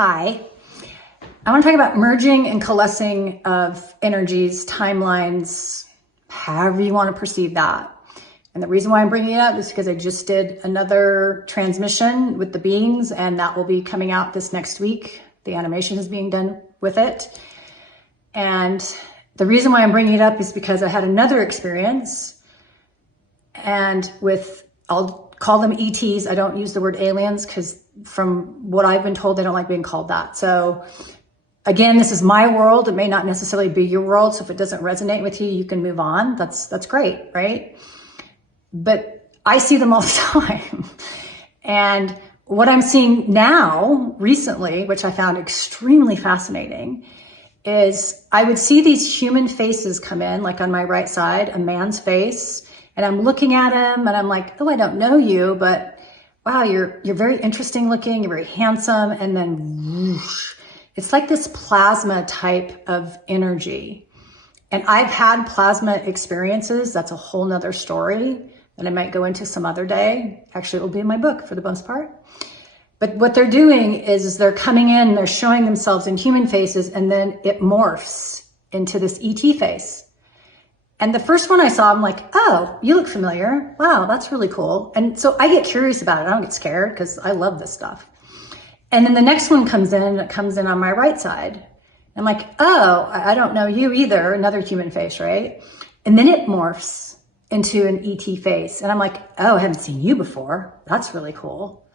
Hi. I want to talk about merging and coalescing of energies, timelines, however you want to perceive that. And the reason why I'm bringing it up is because I just did another transmission with the beings, and that will be coming out this next week. The animation is being done with it. And the reason why I'm bringing it up is because I had another experience, and I'll call them ETs. I don't use the word aliens because from what I've been told, they don't like being called that. So again, this is my world. It may not necessarily be your world. So if it doesn't resonate with you, you can move on. That's great, right? But I see them all the time. And what I'm seeing now recently, which I found extremely fascinating, is I would see these human faces come in, like on my right side, a man's face, and I'm looking at him and I'm like, oh, I don't know you, but wow, you're very interesting looking, you're very handsome. And then whoosh, it's like this plasma type of energy. And I've had plasma experiences. That's a whole nother story that I might go into some other day. Actually, it will be in my book for the most part. But what they're doing is they're coming in, they're showing themselves in human faces, and then it morphs into this ET face. And the first one I saw, I'm like, oh, you look familiar. Wow, that's really cool. And so I get curious about it. I don't get scared because I love this stuff. And then the next one comes in, and it comes in on my right side. I'm like, oh, I don't know you either. Another human face, right? And then it morphs into an ET face. And I'm like, oh, I haven't seen you before. That's really cool.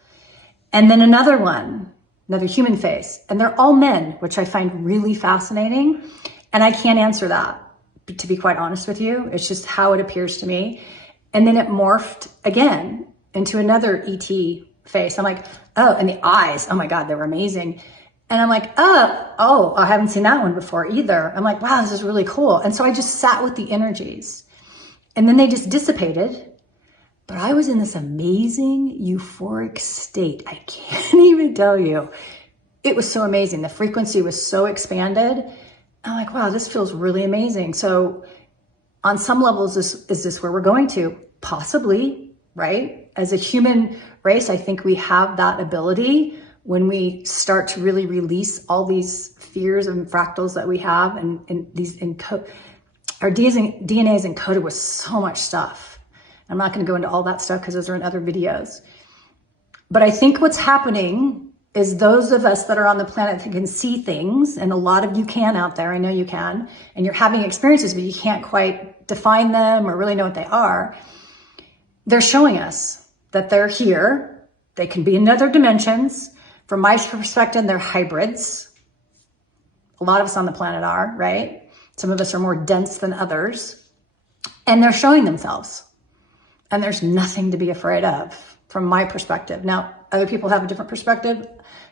And then another one, another human face. And they're all men, which I find really fascinating. And I can't answer that, to be quite honest with you. It's just how it appears to me. And then it morphed again into another ET face. I'm like, oh, and the eyes, oh my God, they were amazing. And I'm like, oh, I haven't seen that one before either. I'm like, wow, this is really cool. And so I just sat with the energies, and then they just dissipated. But I was in this amazing euphoric state. I can't even tell you. It was so amazing. The frequency was so expanded. I'm like, wow, this feels really amazing. So on some levels, is this where we're going to? Possibly, right? As a human race, I think we have that ability when we start to really release all these fears and fractals that we have, and these our DNA is encoded with so much stuff. I'm not going to go into all that stuff because those are in other videos. But I think what's happening is those of us that are on the planet that can see things, and a lot of you can out there, I know you can, and you're having experiences, but you can't quite define them or really know what they are. They're showing us that they're here. They can be in other dimensions. From my perspective, they're hybrids. A lot of us on the planet are, right? Some of us are more dense than others. And they're showing themselves. And there's nothing to be afraid of from my perspective. Now, other people have a different perspective.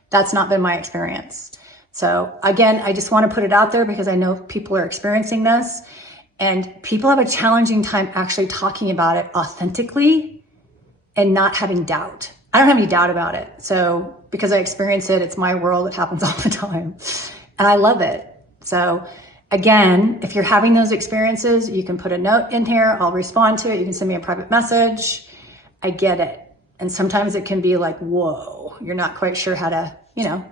That's not been my experience. So again, I just want to put it out there because I know people are experiencing this, and people have a challenging time actually talking about it authentically and not having doubt. I don't have any doubt about it. So because I experience it, it's my world. It happens all the time. And I love it. So again, if you're having those experiences, you can put a note in here. I'll respond to it. You can send me a private message. I get it. And sometimes it can be like, whoa, you're not quite sure how to,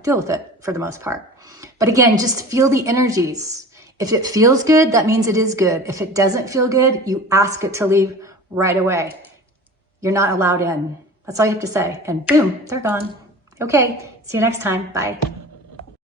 deal with it for the most part. But again, just feel the energies. If it feels good, that means it is good. If it doesn't feel good, you ask it to leave right away. You're not allowed in. That's all you have to say. And boom, they're gone. Okay, see you next time. Bye.